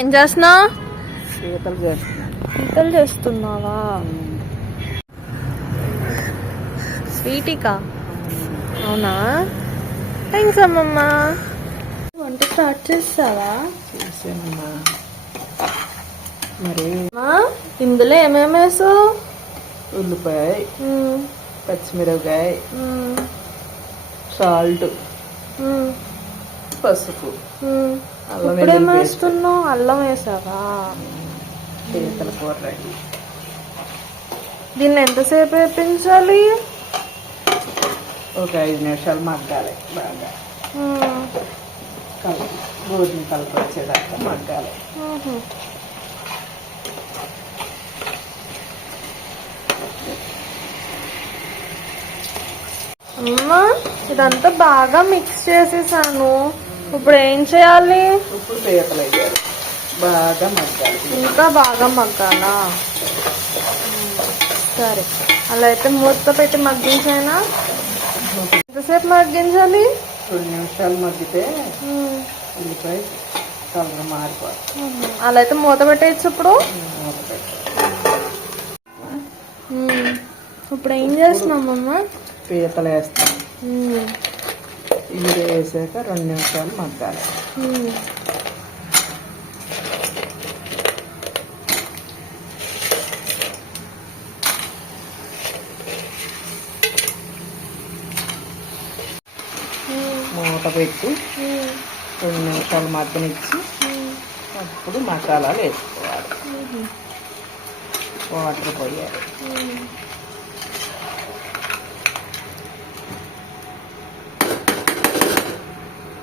ఏం చేస్తున్నావు? పీతలు చేస్తున్నావా? స్వీటీకా? అవునా, థ్యాంక్స్ అమ్మమ్మ. వంట స్టార్ట్ చేస్తావా? చేసానమ్మా. మరి ఇందులో ఏమేమి వేసావు? ఉల్లిపాయ, పచ్చిమిరపకాయ, సాల్ట్, పసుపు. ఇప్పుడేం వేస్తున్నావు? అల్లం వేసావా? పీతల కూర రెడీ. దీన్ని ఎంతసేపు వేపించాలి? ఒక 5 నిమిషాలు మగ్గాలి. బాగా గోధుమ కలప వచ్చేదాకా మగ్గాలి. అమ్మా, ఇదంతా బాగా మిక్స్ చేసేసాను. ఇప్పుడు ఏం చేయాలి? ఇప్పుడు పీతలు వేయాలి. బాగా మగ్గాలి. ఇంకా బాగా మగ్గాలా? సరే, అలా అయితే మూత పెట్టి మగ్గించానా? ఎంతసేపు మగ్గించాలి? 2 నిమిషాలు మగ్గితే ఉల్లిపాయ కలర్ మారిపోతుంది. అలా అయితే మూత పెట్టేయచ్చు. ఇప్పుడు ఇప్పుడు ఏం చేస్తున్నామమ్మా? పీతలు వేస్తాం. ఇది వేసాక 2 నిమిషాలు మగ్గాలి. మూత పెట్టి 2 నిమిషాలు మగ్గనిచ్చి అప్పుడు మసాలాలు వేసుకోవాలి. వాటర్ పోయాలి.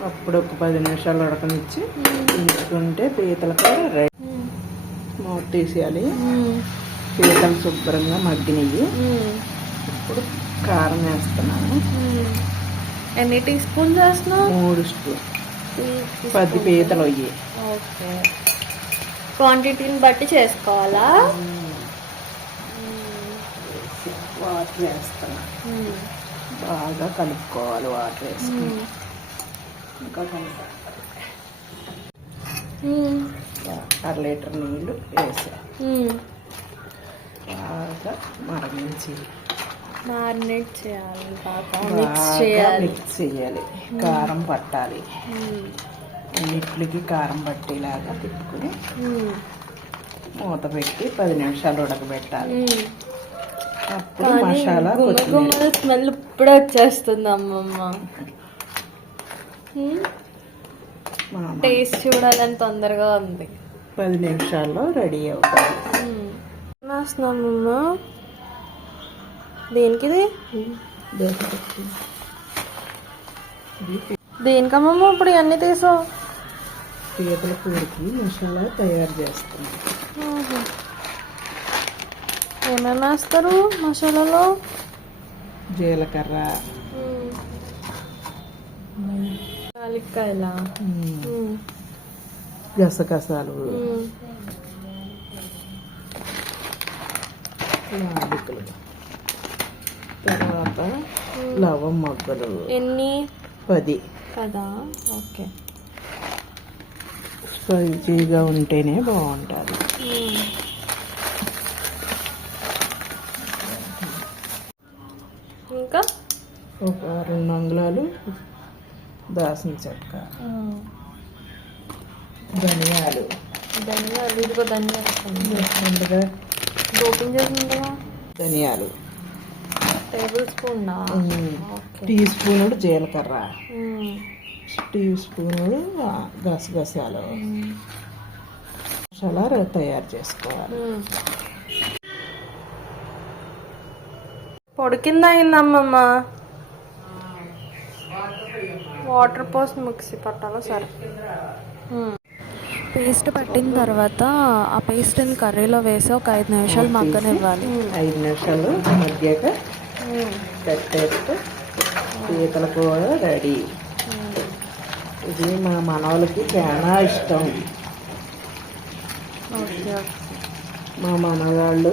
అప్పుడు ఒక 10 నిమిషాలు ఉడకనిచ్చి తీసుకుంటే పీతల కూర రెడీ. మూత తీసేయాలి. పీతలు శుభ్రంగా మగ్గినవి. ఇప్పుడు కారం వేస్తున్నాను. ఎన్ని టీ స్పూన్స్ వేస్తున్నావు? 3 స్పూన్. 10 పీతలు అయ్యి. ఓకే, క్వాంటిటీని బట్టి చేసుకోవాలా? వాటర్ వేస్తున్నా. బాగా కలుపుకోవాలి. వాటర్ వేసుకుని ఇంకా అర లీటర్ నీళ్ళు వేసా. బాగా మ్యారినేట్ చేయాలి. బాగా మిక్స్ చేయాలి. కారం పట్టాలి. అన్నిటికి కారం పట్టేలాగా తిప్పుకొని మూత పెట్టి 10 నిమిషాలు ఉడకబెట్టాలి. అప్పుడు మసాలా స్మెల్ ఇప్పుడు వచ్చేస్తుంది అమ్మమ్మ. టేస్ట్ చూడాలని తొందరగా ఉంది. 10 నిమిషాల్లో రెడీ అవుతుంది. వేస్తున్నామమ్మ. దేనికి? దేనికమ్మమ్మ ఇప్పుడు ఇవన్నీ తీసావు? పీతల కూరకి మసాలా తయారు చేస్తాం. ఏమేమి వేస్తారు మసాలాలో? జీలకర్ర, యాలక్కాయల, గసగసాలు, యాలకులు, తర్వాత లవం మొగ్గలు. ఎన్ని? 10 కదా. ఓకే, స్పైసీగా ఉంటేనే బాగుంటుంది. ఇంకా ఒక 2 అంగుళాలు దాల్చిన చెక్క, ధనియాలు. ఇదిగో ధనియాలు ఓపెన్ చేసింది కదా. ధనియాలు టేబుల్ స్పూన్, టీ స్పూన్ జీలకర్ర, టీ స్పూన్ గసగసాలు. మసాలా తయారు చేసుకోవాలి. పొడి కింద అయిందమ్మమ్మ. వాటర్ పోసి మిక్సీ పట్టాలో? సరే. పేస్ట్ పట్టిన తర్వాత ఆ పేస్ట్ని కర్రీలో వేసి ఒక 5 నిమిషాలు మగ్గనివ్వాలి. 5 నిమిషాలు మగ్గాక కట్టేస్తే పీతల కూర రెడీ. ఇది మా మనవలకి చాలా ఇష్టం. ఓకే, మా మనవాళ్ళు